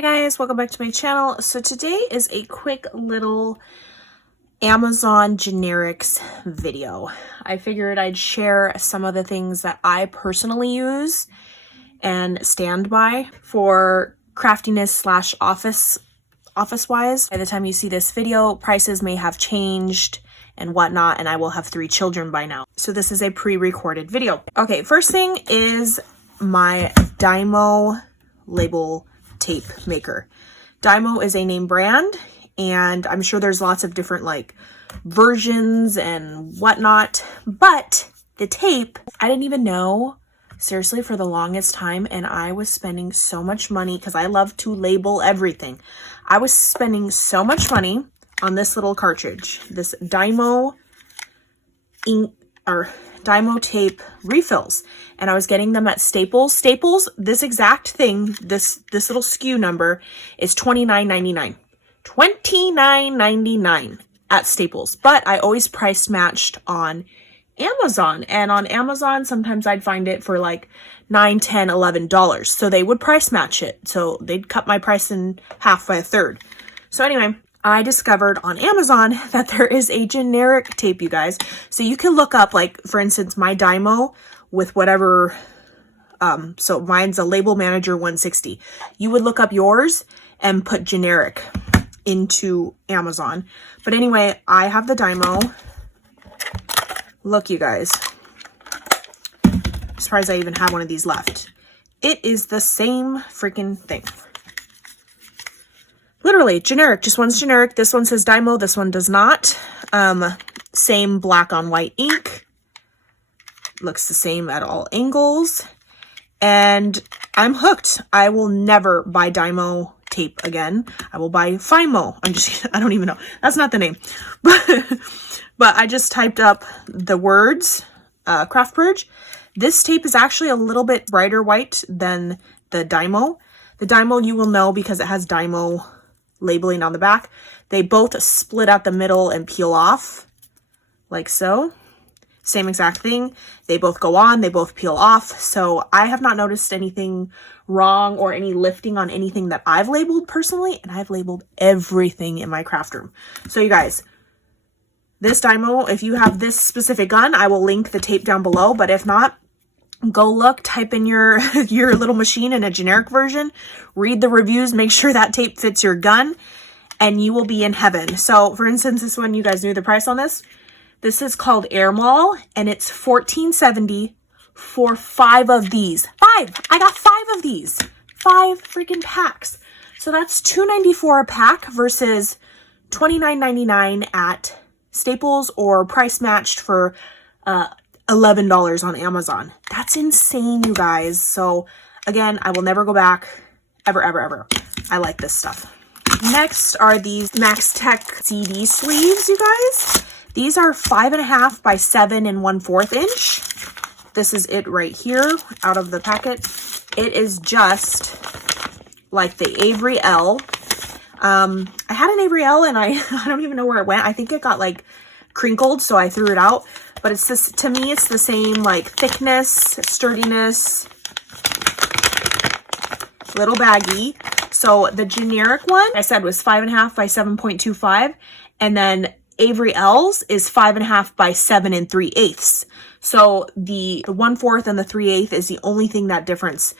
Hi guys, welcome back to my channel. So today is a quick little Amazon generics video. I figured I'd share some of the things that I personally use and stand by for craftiness slash office wise. By the time you see this video, prices may have changed and whatnot, and I will have 3 children by now. So this is a pre-recorded video. Okay, first thing is my Dymo label tape maker. Dymo is a name brand, and I'm sure there's lots of different like versions and whatnot, but the tape, I didn't even know, seriously, for the longest time, and I was spending so much money because I love to label everything. I was spending so much money on this little cartridge, this Dymo ink or Dymo tape refills, and I was getting them at Staples. Staples, this exact thing, this little SKU number is $29.99. $29.99 at Staples, but I always price matched on Amazon, and on Amazon sometimes I'd find it for like $9, $10, $11. So they would price match it, so they'd cut my price in half by a third. So anyway, I discovered on Amazon that there is a generic tape, you guys. So you can look up, like, for instance, my Dymo with whatever, so mine's a Label Manager 160. You would look up yours and put generic into Amazon. But anyway, I have the Dymo. Look, you guys. I'm surprised I even have one of these left. It is the same freaking thing. Literally generic, just one's generic. This one says Dymo, this one does not. Same black on white ink. Looks the same at all angles. And I'm hooked. I will never buy Dymo tape again. I will buy Fimo. I don't even know. That's not the name. But I just typed up the words, Craft Bridge. This tape is actually a little bit brighter white than the Dymo. The Dymo you will know because it has Dymo labeling on the back. They both split out the middle and peel off like so. Same exact thing. They both go on, they both peel off. So I have not noticed anything wrong or any lifting on anything that I've labeled personally, and I've labeled everything in my craft room. So you guys, this Dymo, if you have this specific gun, I will link the tape down below, but if not, go look, type in your little machine in a generic version, read the reviews, make sure that tape fits your gun, and you will be in heaven. So for instance, this one, you guys knew the price on this. This is called Air Mall, and it's $14.70 for 5 of these. 5! I got 5 of these. 5 freaking packs. So that's $2.94 a pack versus $29.99 at Staples, or price matched for $11 on Amazon. That's insane, you guys. So again, I will never go back ever, ever, ever. I like this stuff. Next are these Max Tech CD sleeves, you guys. These are 5.5 by 7 1/4 inch. This is it right here out of the packet. It is just like the Avery L. I had an Avery L and I don't even know where it went. I think it got like crinkled, so I threw it out. But it's this, to me, it's the same like thickness, sturdiness, little baggy. So the generic one I said was 5.5 by 7.25, and then Avery L's is 5.5 by 7 3/8. So the 1/4 and the 3/8 is the only thing that difference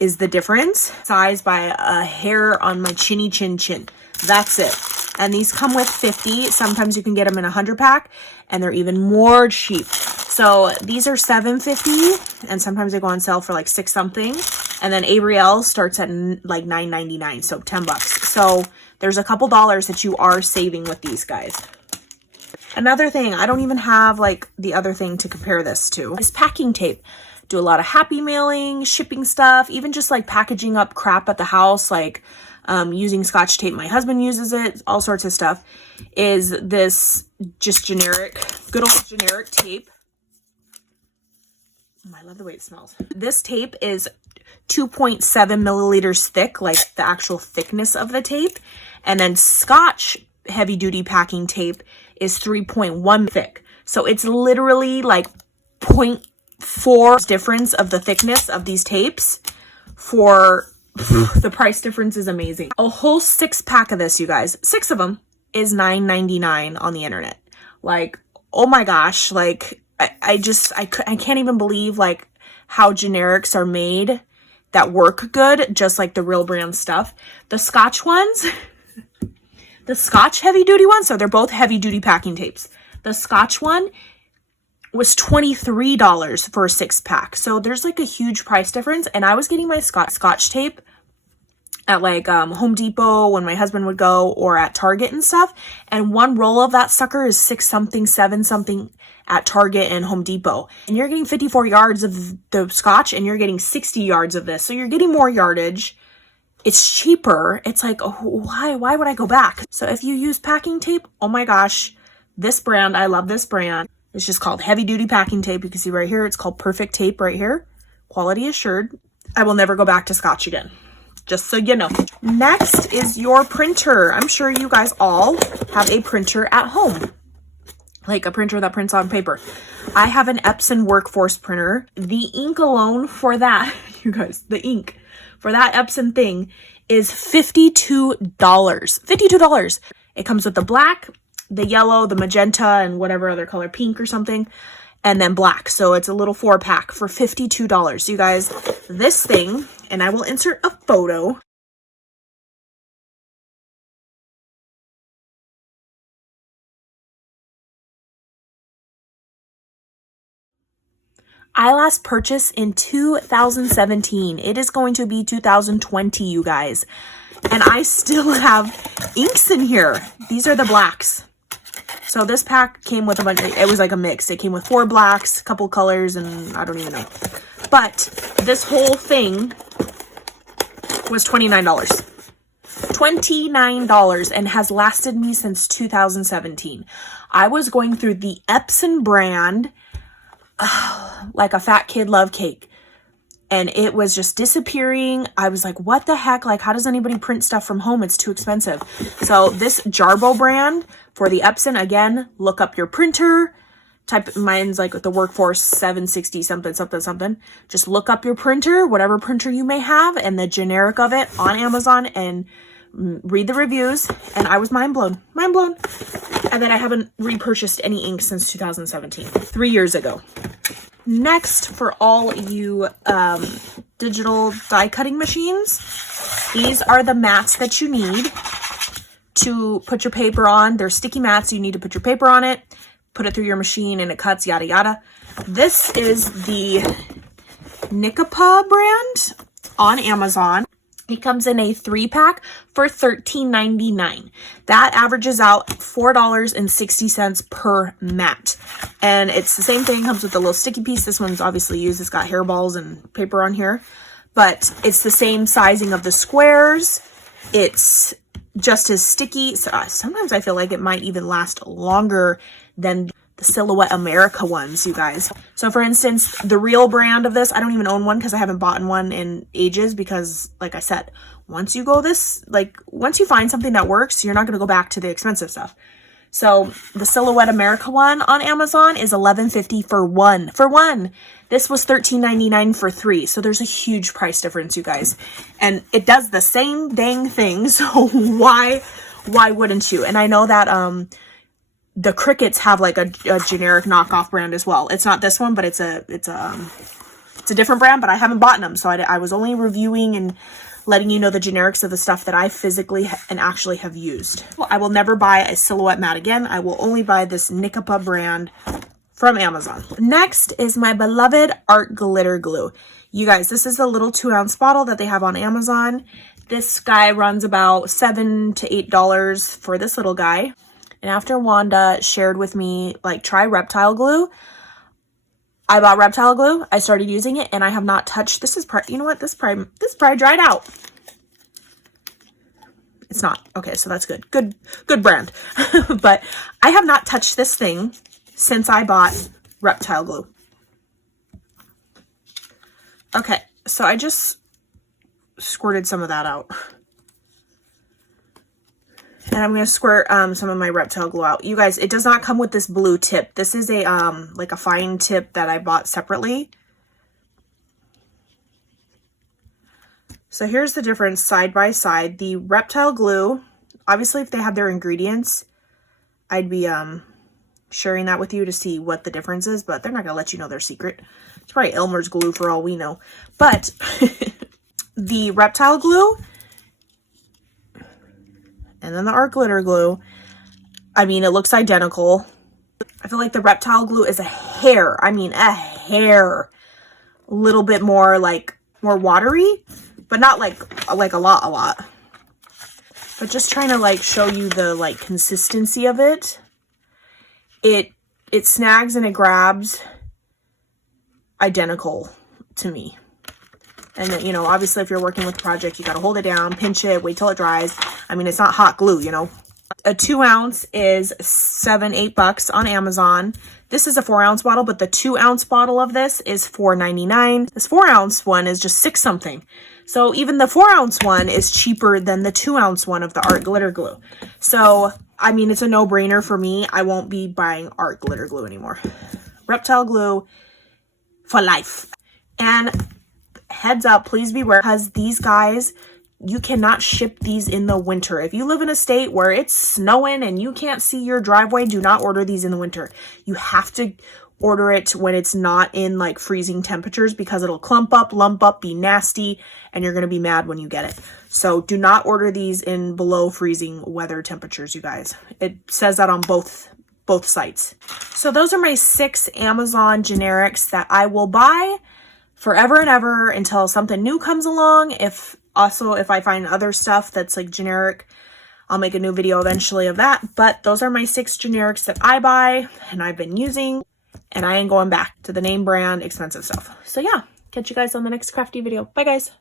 is the difference. Size by a hair on my chinny chin. That's it. And these come with 50. Sometimes you can get them in a 100 pack, and they're even more cheap. So these are $7.50, and sometimes they go on sale for like 6 something. And then Avery L starts at like $9.99, so $10. So there's a couple dollars that you are saving with these guys. Another thing, I don't even have like the other thing to compare this to, is packing tape. Do a lot of happy mailing, shipping stuff, even just like packaging up crap at the house, like using Scotch tape. My husband uses it, all sorts of stuff. Is this just generic, good old generic tape. I love the way it smells. This tape is 2.7 milliliters thick, like the actual thickness of the tape. And then Scotch heavy duty packing tape is 3.1 thick. So it's literally like 0.4 difference of the thickness of these tapes for The price difference is amazing. A whole 6-pack of this, you guys, 6 of them is $9.99 on the internet. Like, oh my gosh, like I can't even believe like how generics are made that work good, just like the real brand stuff. The Scotch ones, the Scotch heavy duty ones, so they're both heavy duty packing tapes. The Scotch one was $23 for a 6-pack. So there's like a huge price difference. And I was getting my Scotch tape at like Home Depot when my husband would go, or at Target and stuff. And one roll of that sucker is 6 something, 7 something at Target and Home Depot. And you're getting 54 yards of the Scotch and you're getting 60 yards of this. So you're getting more yardage. It's cheaper. It's like, oh, why would I go back? So if you use packing tape, oh my gosh, this brand, I love this brand. It's just called heavy duty packing tape. You can see right here, it's called Perfect Tape right here. Quality assured. I will never go back to Scotch again. Just so you know. Next is your printer. I'm sure you guys all have a printer at home. Like a printer that prints on paper. I have an Epson Workforce printer. The ink alone for that, you guys, the ink for that Epson thing is $52. $52. It comes with the black, the yellow, the magenta, and whatever other color, pink or something, and then black. So it's a little 4-pack for $52. You guys, this thing, and I will insert a photo. I last purchased in 2017. It is going to be 2020, you guys. And I still have inks in here. These are the blacks. So this pack came with a bunch, it was like a mix. It came with 4 blacks, a couple colors, and I don't even know. But this whole thing was $29. $29 and has lasted me since 2017. I was going through the Epson brand like a fat kid love cake. And it was just disappearing. I was like, what the heck? Like, how does anybody print stuff from home? It's too expensive. So this Jarbo brand for the Epson, again, look up your printer. Type, mine's like the Workforce 760 something, something, something. Just look up your printer, whatever printer you may have, and the generic of it on Amazon, and read the reviews. And I was mind blown. Mind blown. And then I haven't repurchased any ink since 2017. 3 years ago. Next, for all you digital die cutting machines, these are the mats that you need to put your paper on. They're sticky mats. You need to put your paper on it, put it through your machine, and it cuts, yada, yada. This is the Nikapa brand on Amazon. It comes in a 3-pack for $13.99. That averages out $4.60 per mat. And it's the same thing, comes with a little sticky piece. This one's obviously used. It's got hairballs and paper on here. But it's the same sizing of the squares. It's just as sticky. So, sometimes I feel like it might even last longer than the Silhouette America ones, you guys. So for instance, the real brand of this, I don't even own one because I haven't bought one in ages, because like I said, once you go this, like once you find something that works, you're not going to go back to the expensive stuff. So the Silhouette America one on Amazon is $11.50 for one. For one. This was $13.99 for 3. So there's a huge price difference, you guys. And it does the same dang thing. So why wouldn't you? And I know that the Crickets have like a generic knockoff brand as well. It's not this one, but it's a different brand, but I haven't bought them. So I was only reviewing and letting you know the generics of the stuff that I physically and actually have used. Well, I will never buy a Silhouette mat again. I will only buy this Nikapa brand from Amazon. Next is my beloved Art Glitter Glue. You guys, this is the little 2-ounce bottle that they have on Amazon. This guy runs about $7 to $8 for this little guy. And after Wanda shared with me, like, try reptile glue, I bought reptile glue. I started using it, and I have not touched. This is you know what? This probably dried out. It's not. Okay, so that's good. Good brand. But I have not touched this thing since I bought reptile glue. Okay, so I just squirted some of that out. And I'm going to squirt some of my reptile glue out. You guys, it does not come with this blue tip. This is a like a fine tip that I bought separately. So here's the difference side by side. The Reptile glue, obviously if they have their ingredients, I'd be sharing that with you to see what the difference is, but they're not gonna let you know their secret. It's probably Elmer's glue for all we know. But the Reptile glue and then the art glitter glue, I mean, it looks identical. I feel like the Reptile glue is a hair. I mean, a hair. A little bit more like more watery, but not like a lot. But just trying to like show you the like consistency of it. It snags and it grabs identical to me. And then, you know, obviously if you're working with a project, you got to hold it down, pinch it, wait till it dries. I mean, it's not hot glue, you know. A 2 ounce is $7-8 on Amazon. This is a 4 ounce bottle, but the 2 ounce bottle of this is $4.99. This 4 ounce one is just 6 something. So even the 4 ounce one is cheaper than the 2 ounce one of the art glitter glue. So, I mean, it's a no brainer for me. I won't be buying art glitter glue anymore. Reptile glue for life. And heads up, please beware, because these guys, you cannot ship these in the winter. If you live in a state where it's snowing and you can't see your driveway, do not order these in the winter. You have to order it when it's not in like freezing temperatures, because it'll clump up, lump up, be nasty, and you're going to be mad when you get it. So do not order these in below freezing weather temperatures, you guys. It says that on both sites. So those are my 6 Amazon generics that I will buy forever and ever until something new comes along. If I find other stuff that's like generic, I'll make a new video eventually of that. But those are my 6 generics that I buy and I've been using, and I ain't going back to the name brand expensive stuff. So yeah, catch you guys on the next crafty video. Bye guys.